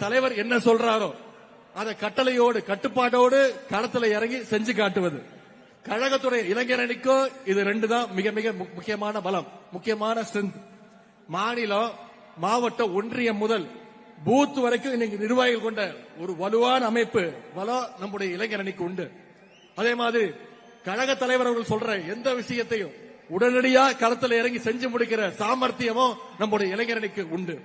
தலைவர் என்ன சொல்றாரோ அதை கட்டளையோடு கட்டுப்பாட்டோடு களத்துல இறங்கி செஞ்சு காட்டுவது. கழகத்துடைய இளைஞர் அணிக்கோ இது ரெண்டு தான் மிக மிக முக்கியமான பலம், முக்கியமான ஸ்ட்ரென்த். மாநிலம், மாவட்டம், ஒன்றியம் முதல் பூத் வரைக்கும் இன்னைக்கு நிர்வாகிகள் கொண்ட ஒரு வலுவான அமைப்பு பலம் நம்முடைய இளைஞர் அணிக்கு உண்டு. அதே மாதிரி கழக தலைவர் அவர்கள் சொல்ற எந்த விஷயத்தையும் உடனடியாக களத்தில் இறங்கி செஞ்சு முடிக்கிற சாமர்த்தியமும் நம்முடைய இளைஞர் அணிக்கு உண்டு.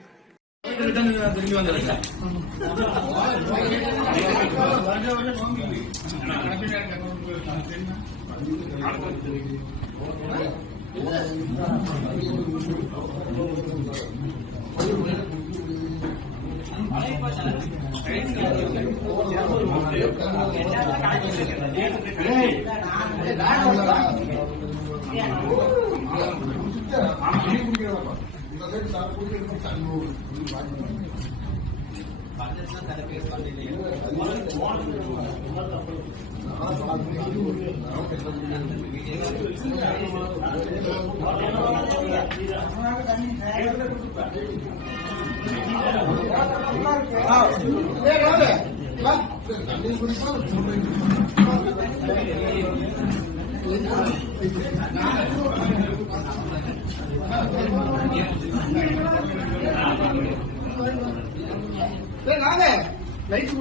லைட்